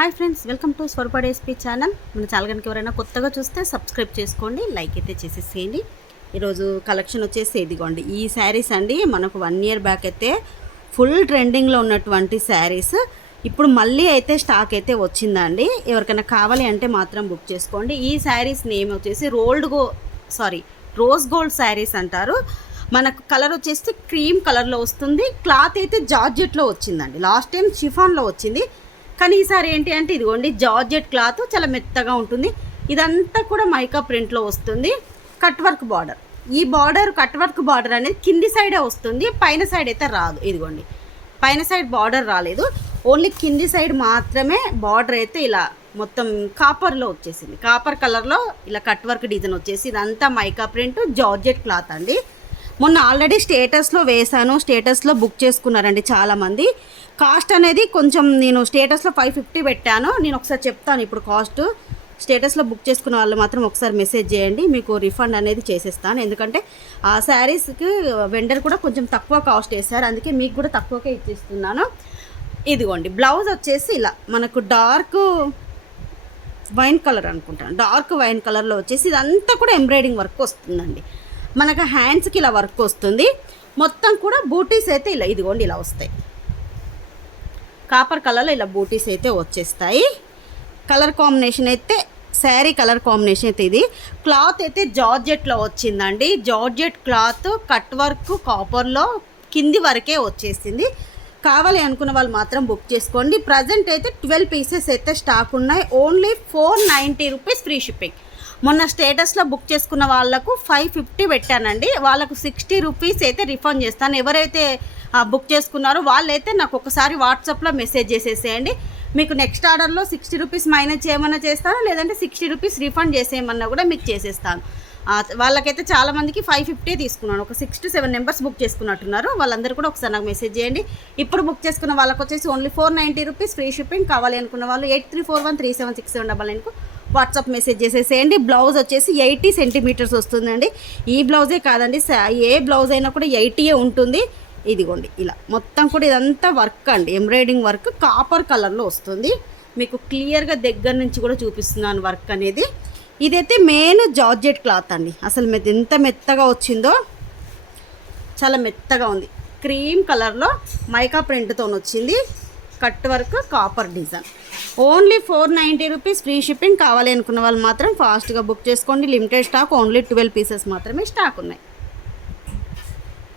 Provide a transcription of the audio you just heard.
Hi friends, welcome to Swaroopa డేస్పీ channel. మన channel కనుక ఎవరైనా కొత్తగా చూస్తే సబ్స్క్రైబ్ చేసుకోండి, లైక్ అయితే చేసేసేయండి. ఈరోజు కలెక్షన్ వచ్చేసి ఇదిగోండి, ఈ శారీస్ అండి. మనకు 1 year బ్యాక్ అయితే ఫుల్ ట్రెండింగ్లో ఉన్నటువంటి శారీస్ ఇప్పుడు మళ్ళీ అయితే స్టాక్ అయితే వచ్చిందండి. ఎవరికైనా కావాలి అంటే మాత్రం బుక్ చేసుకోండి. ఈ శారీస్ నేమ్ వచ్చేసి రోజ్ గోల్డ్ శారీస్ అంటారు. మనకు కలర్ వచ్చేసి క్రీమ్ కలర్లో వస్తుంది. క్లాత్ అయితే జార్జెట్లో వచ్చిందండి. లాస్ట్ టైం షిఫాన్లో వచ్చింది, కానీ ఈసారి ఏంటి అంటే ఇదిగోండి జార్జెట్ క్లాత్ చాలా మెత్తగా ఉంటుంది. ఇదంతా కూడా మైకా ప్రింట్లో వస్తుంది. కట్ వర్క్ బార్డర్, ఈ బార్డర్ కట్ వర్క్ బార్డర్ అనేది కింది సైడే వస్తుంది, పైన సైడ్ అయితే రాదు. ఇదిగోండి పైన సైడ్ బార్డర్ రాలేదు, ఓన్లీ కింది సైడ్ మాత్రమే బార్డర్ అయితే ఇలా మొత్తం కాపర్లో వచ్చేసింది. కాపర్ కలర్లో ఇలా కట్ వర్క్ డిజైన్ వచ్చేసి ఇదంతా మైకా ప్రింట్ జార్జెట్ క్లాత్ అండి. మొన్న ఆల్రెడీ స్టేటస్లో వేశాను, స్టేటస్లో బుక్ చేసుకున్నారండి చాలామంది. కాస్ట్ అనేది కొంచెం నేను స్టేటస్లో 550 పెట్టాను. నేను ఒకసారి చెప్తాను ఇప్పుడు కాస్ట్. స్టేటస్లో బుక్ చేసుకున్న వాళ్ళు మాత్రం ఒకసారి మెసేజ్ చేయండి, మీకు రిఫండ్ అనేది చేసేస్తాను. ఎందుకంటే ఆ శారీస్కి వెండర్ కూడా కొంచెం తక్కువ కాస్ట్ వేశారు, అందుకే మీకు కూడా తక్కువకే ఇచ్చేస్తున్నాను. ఇదిగోండి బ్లౌజ్ వచ్చేసి ఇలా మనకు డార్క్ వైన్ కలర్ అనుకుంటాను, డార్క్ వైన్ కలర్లో వచ్చేసి ఇదంతా కూడా ఎంబ్రాయిడింగ్ వర్క్ వస్తుందండి. మనకు హ్యాండ్స్కి ఇలా వర్క్ వస్తుంది. మొత్తం కూడా బూటీస్ అయితే ఇలా ఇదిగోండి ఇలా వస్తాయి. కాపర్ కలర్లో ఇలా బూటీస్ అయితే వచ్చేస్తాయి. కలర్ కాంబినేషన్ అయితే శారీ కలర్ కాంబినేషన్ అయితే ఇది. క్లాత్ అయితే జార్జెట్లో వచ్చిందండి. జార్జెట్ క్లాత్ కట్ వర్క్ కాపర్లో కింది వరకే వచ్చేసింది. కావాలి అనుకున్న వాళ్ళు మాత్రం బుక్ చేసుకోండి. ప్రజెంట్ అయితే 12 pieces అయితే స్టాక్ ఉన్నాయి. Only 490 rupees free shipping. మొన్న స్టేటస్లో బుక్ చేసుకున్న వాళ్ళకు 550 పెట్టానండి. వాళ్ళకు 60 రూపీస్ అయితే రిఫండ్ చేస్తాను. ఎవరైతే బుక్ చేసుకున్నారో వాళ్ళైతే నాకు ఒకసారి వాట్సాప్లో మెసేజ్ చేసేసేయండి. మీకు నెక్స్ట్ ఆర్డర్లో 60 రూపీస్ మైనస్ చేయమన్నా చేస్తాను, లేదంటే 60 రూపీస్ రిఫండ్ చేసేయమన్నా కూడా మీకు చేసేస్తాను. వాళ్ళకైతే చాలామందికి 550 తీసుకున్నాను. ఒక 6 to 7 నెంబర్స్ బుక్ చేసుకున్నట్టున్నారు. వాళ్ళందరూ కూడా ఒకసారి నాకు మెసేజ్ చేయండి. ఇప్పుడు బుక్ చేసుకున్న వాళ్ళకి వచ్చేసి ఓన్లీ 490 రూపీస్ ఫ్రీ షిప్పింగ్. కావాలి అనుకున్న వాళ్ళు 8341376799కు వాట్సాప్ మెసేజ్ చేసేసేయండి. బ్లౌజ్ వచ్చేసి 80 సెంటీమీటర్స్ వస్తుందండి. ఈ బ్లౌజే కాదండి, ఏ బ్లౌజ్ అయినా కూడా 80 ఉంటుంది. ఇదిగోండి ఇలా మొత్తం కూడా ఇదంతా వర్క్ అండి, ఎంబ్రాయిడింగ్ వర్క్ కాపర్ కలర్లో వస్తుంది. మీకు క్లియర్గా దగ్గర నుంచి కూడా చూపిస్తున్నాను వర్క్ అనేది. ఇదైతే మెయిన్ జార్జెట్ క్లాత్ అండి. అసలు ఎంత మెత్తగా వచ్చిందో, చాలా మెత్తగా ఉంది. క్రీమ్ కలర్లో మైకా ప్రింట్తో వచ్చింది. Cut work copper design. Only 490 rupees free shipping. కావాలి అనుకున్న వాళ్ళు మాత్రం ఫాస్ట్గా బుక్ చేసుకోండి. లిమిటెడ్ స్టాక్, ఓన్లీ 12 pieces మాత్రమే స్టాక్ ఉన్నాయి.